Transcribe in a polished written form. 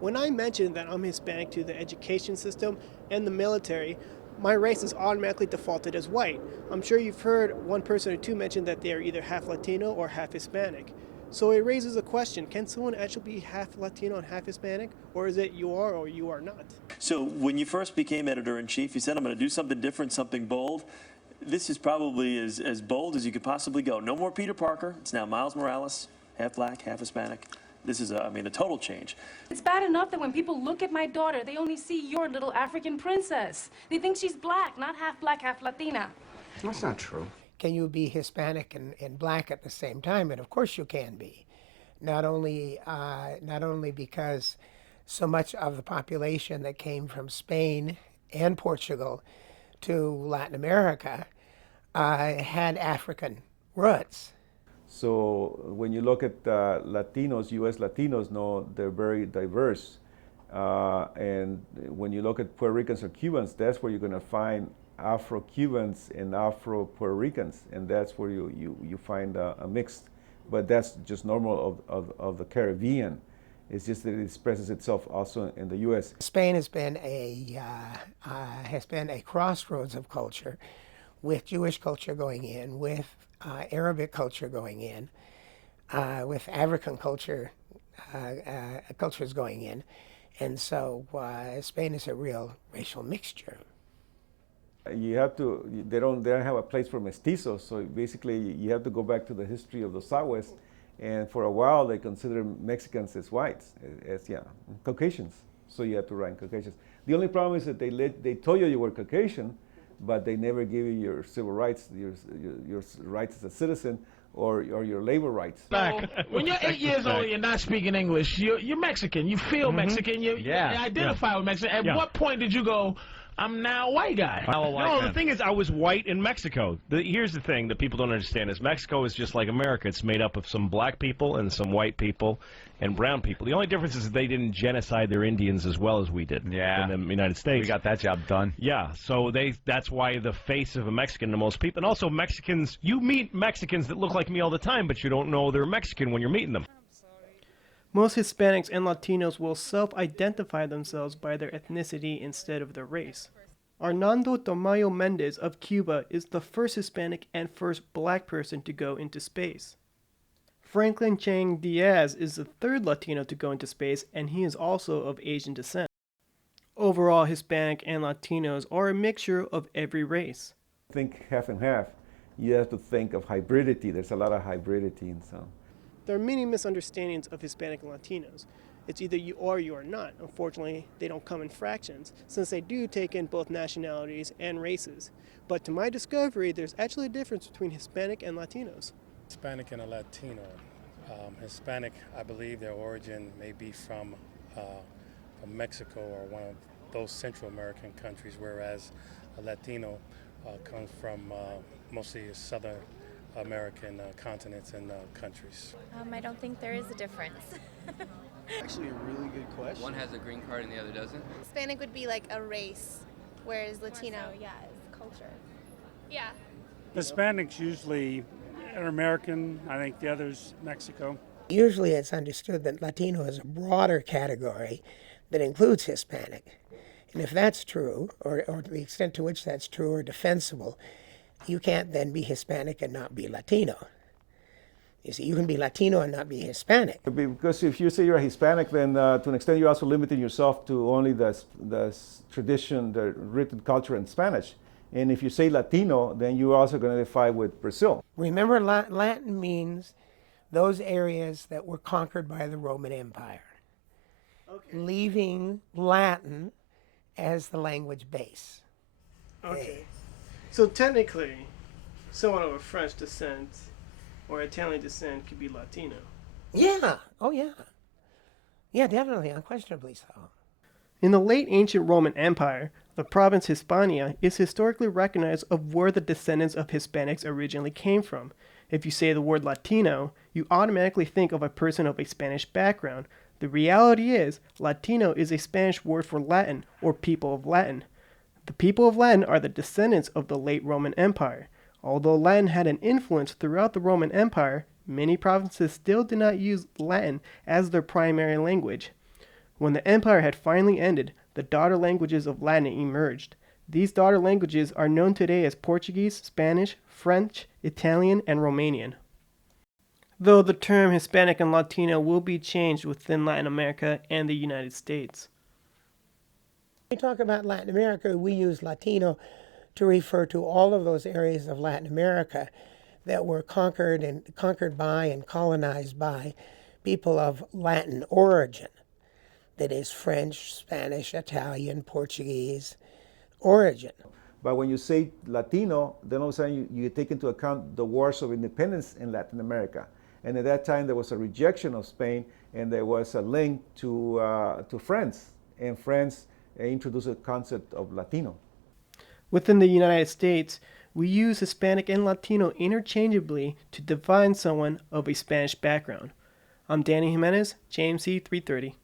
When I mention that I'm Hispanic to the education system and the military, my race is automatically defaulted as white. I'm sure you've heard one person or two mention that they are either half Latino or half Hispanic. So it raises a question, can someone actually be half Latino and half Hispanic, or is it you are or you are not? So when you first became editor-in-chief, you said, I'm going to do something different, something bold. This is probably as bold as you could possibly go. No more Peter Parker. It's now Miles Morales, half black, half Hispanic. This is, a total change. It's bad enough that when people look at my daughter, they only see your little African princess. They think she's black, half Latina. That's not true. Can you be Hispanic and black at the same time? And of course you can be. Not only because so much of the population that came from Spain and Portugal to Latin America had African roots. So when you look at Latinos, U.S. Latinos, no, they're very diverse. And when you look at Puerto Ricans or Cubans, that's where you're going to find Afro-Cubans and Afro-Puerto Ricans, and that's where you find a mix. But that's just normal of the Caribbean. It's just that it expresses itself also in the U.S. Spain has been a crossroads of culture, with Jewish culture going in, with Arabic culture going in, with African cultures going in, and so Spain is a real racial mixture. You have to. They don't have a place for mestizos. So basically, you have to go back to the history of the Southwest, and for a while they considered Mexicans as whites, as Caucasians. So you have to write Caucasians. The only problem is that they told you were Caucasian, but they never give you your civil rights, your rights as a citizen, or your labor rights. When you're 8 years old and you're not speaking English, you're Mexican. You feel Mexican. You identify with Mexican. At what point did you go, I'm now a white guy? No, the thing is, I was white in Mexico. Here's the thing that people don't understand is Mexico is just like America. It's made up of some black people and some white people and brown people. The only difference is they didn't genocide their Indians as well as we did in the United States. We got that job done. Yeah, so that's why the face of a Mexican to most people. And also Mexicans, you meet Mexicans that look like me all the time, but you don't know they're Mexican when you're meeting them. Most Hispanics and Latinos will self-identify themselves by their ethnicity instead of their race. Arnaldo Tamayo Mendez of Cuba is the first Hispanic and first black person to go into space. Franklin Chang Diaz is the third Latino to go into space, and he is also of Asian descent. Overall, Hispanic and Latinos are a mixture of every race. Think half and half. You have to think of hybridity. There's a lot of hybridity in some. There are many misunderstandings of Hispanic and Latinos. It's either you or you are not. Unfortunately, they don't come in fractions, since they do take in both nationalities and races. But to my discovery, there's actually a difference between Hispanic and Latinos. Hispanic and a Latino. Hispanic, I believe their origin may be from Mexico or one of those Central American countries, whereas a Latino comes from mostly Southern American continents and countries. I don't think there is a difference. Actually, a really good question. One has a green card and the other doesn't. Hispanic would be like a race, whereas Latino, is culture. Yeah. Hispanics usually are American. I think the other's Mexico. Usually it's understood that Latino is a broader category that includes Hispanic. And if that's true, or to the extent to which that's true or defensible, you can't then be Hispanic and not be Latino. You see, you can be Latino and not be Hispanic. Because if you say you're a Hispanic, then to an extent you're also limiting yourself to only the tradition, the written culture in Spanish. And if you say Latino, then you're also going to identify with Brazil. Remember, Latin means those areas that were conquered by the Roman Empire, leaving Latin as the language base. Okay. So technically, someone of a French descent or Italian descent could be Latino. Yeah. Oh, yeah. Yeah, definitely. Unquestionably so. In the late ancient Roman Empire, the province Hispania is historically recognized of where the descendants of Hispanics originally came from. If you say the word Latino, you automatically think of a person of a Spanish background. The reality is, Latino is a Spanish word for Latin or people of Latin. The people of Latin are the descendants of the late Roman Empire. Although Latin had an influence throughout the Roman Empire, many provinces still did not use Latin as their primary language. When the empire had finally ended, the daughter languages of Latin emerged. These daughter languages are known today as Portuguese, Spanish, French, Italian, and Romanian. Though the term Hispanic and Latino will be changed within Latin America and the United States. When we talk about Latin America, we use Latino to refer to all of those areas of Latin America that were conquered by and colonized by people of Latin origin. That is French, Spanish, Italian, Portuguese origin. But when you say Latino, then all of a sudden you take into account the wars of independence in Latin America. And at that time, there was a rejection of Spain, and there was a link to France. And France introduced the concept of Latino. Within the United States, we use Hispanic and Latino interchangeably to define someone of a Spanish background. I'm Danny Jimenez, JMC 330.